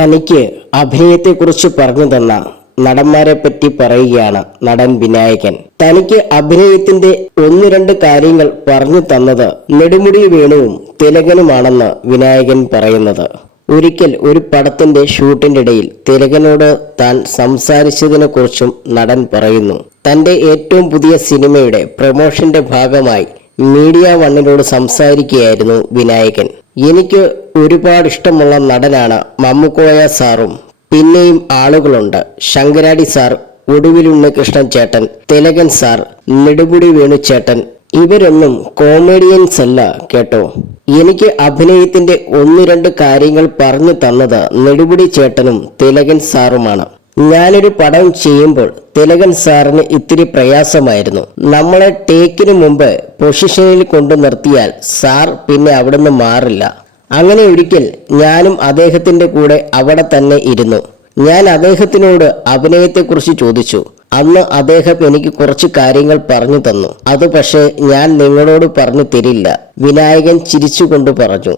തനിക്ക് അഭിനയത്തെക്കുറിച്ച് പറഞ്ഞു തന്ന നടന്മാരെ പറ്റി പറയുകയാണ് നടൻ വിനായകൻ. തനിക്ക് അഭിനയത്തിന്റെ ഒന്ന് രണ്ട് കാര്യങ്ങൾ പറഞ്ഞു തന്നത് നെടുമുടി വേണുവും തിലകനുമാണെന്ന് വിനായകൻ പറയുന്നത്. ഒരിക്കൽ ഒരു പടത്തിന്റെ ഷൂട്ടിന്റെ ഇടയിൽ തിലകനോട് താൻ സംസാരിച്ചതിനെ കുറിച്ചും നടൻ പറയുന്നു. തന്റെ ഏറ്റവും പുതിയ സിനിമയുടെ പ്രൊമോഷന്റെ ഭാഗമായി മീഡിയ വണ്ണിനോട് സംസാരിക്കുകയായിരുന്നു വിനായകൻ. എനിക്ക് ഒരുപാട് ഇഷ്ടമുള്ള നടനാണ് മമ്മുക്കോയ സാറും. പിന്നെയും ആളുകളുണ്ട്. ശങ്കരാടി സാർ ഒടുവിൽ ഉണ്ണികൃഷ്ണൻ ചേട്ടൻ തിലകൻ സാർ നെടുപുടി വേണുചേട്ടൻ. ഇവരൊന്നും കോമഡിയൻസ് അല്ല കേട്ടോ. എനിക്ക് അഭിനയത്തിന്റെ ഒന്ന് രണ്ട് കാര്യങ്ങൾ പറഞ്ഞു തന്നത് നെടുപുടി ചേട്ടനും തിലകൻ സാറുമാണ്. ഞാനൊരു പടം ചെയ്യുമ്പോൾ തിലകൻ സാറിന് ഇത്തിരി പ്രയാസമായിരുന്നു. നമ്മളെ ടേക്കിന് മുമ്പ് പൊസിഷനിൽ കൊണ്ടു നിർത്തിയാൽ സാർ പിന്നെ അവിടുന്ന് മാറില്ല. അങ്ങനെ ഒരിക്കൽ ഞാനും അദ്ദേഹത്തിന്റെ കൂടെ അവിടെ തന്നെ ഇരുന്നു. ഞാൻ അദ്ദേഹത്തിനോട് അഭിനയത്തെക്കുറിച്ച് ചോദിച്ചു. അന്ന് അദ്ദേഹം എനിക്ക് കുറച്ച് കാര്യങ്ങൾ പറഞ്ഞു തന്നു. അത് പക്ഷേ ഞാൻ നിങ്ങളോട് പറഞ്ഞു തരില്ല. വിനായകൻ ചിരിച്ചുകൊണ്ട് പറഞ്ഞു.